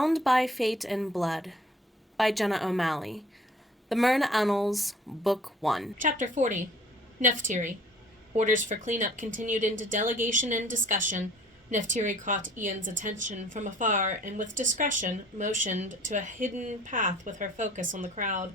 Bound by Fate and Blood by Jenna O'Malley. The Merna Annals, Book 1. Chapter 40. Neftiri. Orders for cleanup continued into delegation and discussion. Neftiri caught Ian's attention from afar and with discretion motioned to a hidden path with her focus on the crowd.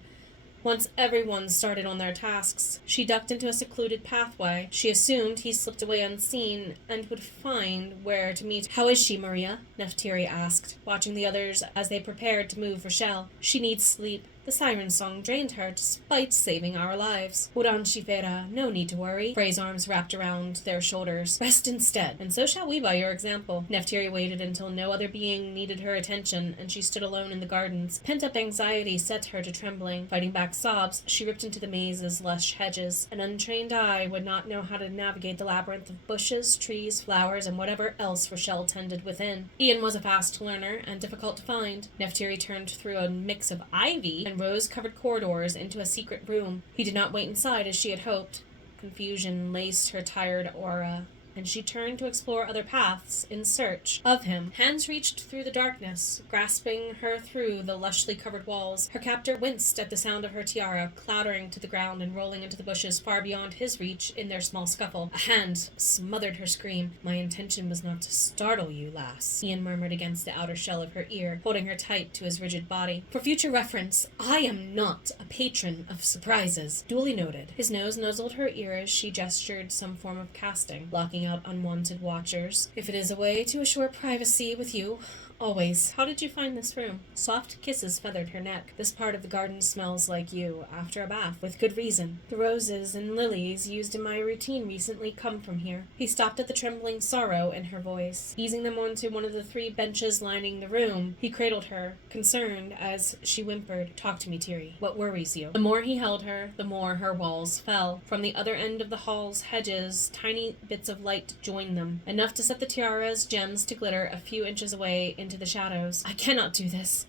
Once everyone started on their tasks, she ducked into a secluded pathway. She assumed he slipped away unseen and would find where to meet. "How is she, Maria?" Neftiri asked, watching the others as they prepared to move Rochelle. "She needs sleep. The siren song drained her, despite saving our lives." "Uran Shifera, no need to worry." Frey's arms wrapped around their shoulders. "Rest instead, and so shall we by your example." Neftiri waited until no other being needed her attention, and she stood alone in the gardens. Pent-up anxiety set her to trembling. Fighting back sobs, she ripped into the maze's lush hedges. An untrained eye would not know how to navigate the labyrinth of bushes, trees, flowers, and whatever else Rochelle tended within. Ian was a fast learner and difficult to find. Neftiri turned through a mix of ivy and rose-covered corridors into a secret room. He did not wait inside as she had hoped. Confusion laced her tired aura, and she turned to explore other paths in search of him. Hands reached through the darkness, grasping her through the lushly covered walls. Her captor winced at the sound of her tiara clattering to the ground and rolling into the bushes far beyond his reach in their small scuffle. A hand smothered her scream. "My intention was not to startle you, lass," Ian murmured against the outer shell of her ear, holding her tight to his rigid body. "For future reference, I am not a patron of surprises." "Duly noted." His nose nuzzled her ear as she gestured some form of casting, blocking out unwanted watchers. "If it is a way to assure privacy with you, always." "How did you find this room?" Soft kisses feathered her neck. "This part of the garden smells like you, after a bath, with good reason. The roses and lilies used in my routine recently come from here." He stopped at the trembling sorrow in her voice. Easing them onto one of the 3 benches lining the room, he cradled her, concerned as she whimpered, "Talk to me, Tiri. What worries you?" The more he held her, the more her walls fell. From the other end of the hall's hedges, tiny bits of light joined them, enough to set the tiara's gems to glitter a few inches away into the shadows. "I cannot do this.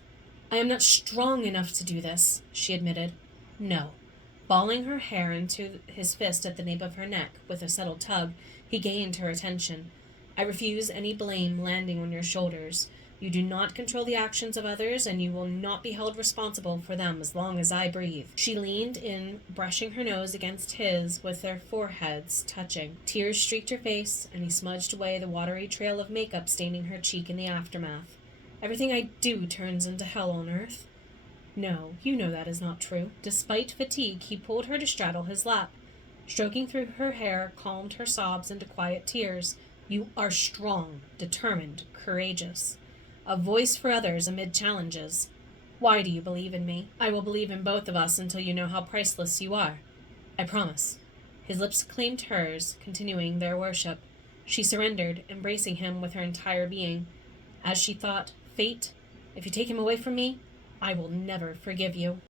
I am not strong enough to do this," she admitted. "No." Balling her hair into his fist at the nape of her neck with a subtle tug, he gained her attention. "I refuse any blame landing on your shoulders. You do not control the actions of others, and you will not be held responsible for them as long as I breathe." She leaned in, brushing her nose against his with their foreheads touching. Tears streaked her face, and he smudged away the watery trail of makeup staining her cheek in the aftermath. "Everything I do turns into hell on earth." "No, you know that is not true." Despite fatigue, he pulled her to straddle his lap. Stroking through her hair calmed her sobs into quiet tears. "You are strong, determined, courageous. A voice for others amid challenges. Why do you believe in me?" "I will believe in both of us until you know how priceless you are. I promise." His lips claimed hers, continuing their worship. She surrendered, embracing him with her entire being. As she thought, "Fate, if you take him away from me, I will never forgive you."